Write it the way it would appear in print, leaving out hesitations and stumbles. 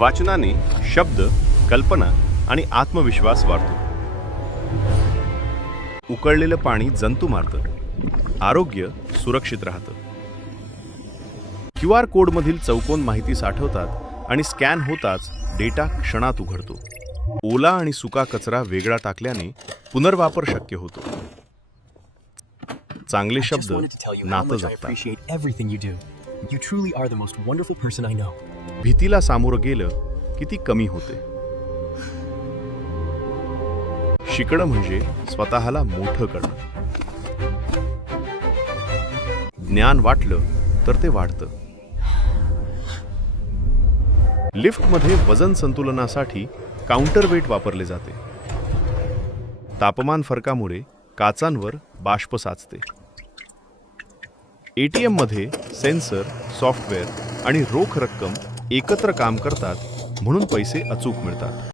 वाचनाने शब्द, कल्पना आणि आत्मविश्वास वाढतो. उकळलेलं पाणी जंतू मारतं. आरोग्य सुरक्षित राहतं. QR कोडमधील चौकोन माहिती साठवतात आणि स्कॅन होताच डेटा क्षणात उघडतो. ओला आणि सुका कचरा वेगळा टाकल्याने पुनर्वापर शक्य होतो. चांगले शब्द नातं जपतात. everything you do. You truly are the most wonderful person I know. भीतीला सामोरं गेलं की ती कमी होते. शिकणं म्हणजे स्वतःला मोठं करणं. ज्ञान वाटलं तर ते वाढतं. लिफ्टमध्ये वजन संतुलनासाठी काउंटरवेट वापरले जाते. तापमान फरकामुळे काचांवर बाष्प साचते. ATM मध्ये सेन्सर, सॉफ्टवेअर आणि रोख रक्कम एकत्र काम करतात म्हणून पैसे अचूक मिळतात.